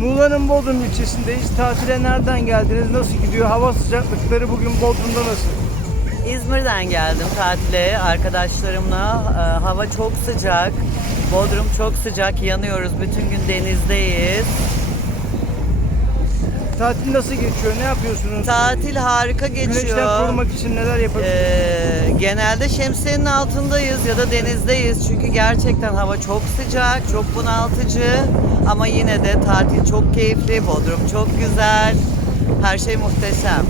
Muğla'nın Bodrum ilçesindeyiz. Tatile nereden geldiniz? Nasıl gidiyor? Hava sıcaklıkları bugün Bodrum'da nasıl? İzmir'den geldim tatile arkadaşlarımla. Ee, hava çok sıcak. Bodrum çok sıcak. Yanıyoruz. Bütün gün denizdeyiz. Tatil nasıl geçiyor? Ne yapıyorsunuz? Tatil harika Güneşten geçiyor. korumak için neler yapıyorsunuz? Ee, genelde şemsiyenin altındayız ya da denizdeyiz. Çünkü gerçekten hava çok sıcak, çok bunaltıcı. Ama yine de tatil çok keyifli. Bodrum çok güzel. Her şey muhteşem.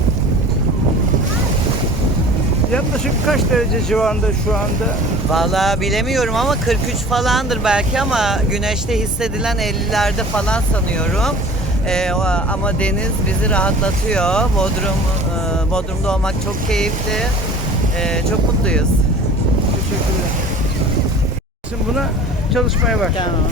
Yaklaşık kaç derece civarında şu anda? Vallahi bilemiyorum ama 43 falandır belki ama güneşte hissedilen 50'lerde falan sanıyorum. E, ama deniz bizi rahatlatıyor. Bodrum e, Bodrum'da olmak çok keyifli. E, çok mutluyuz. Teşekkürler. Şimdi buna çalışmaya başlayalım. Tamam.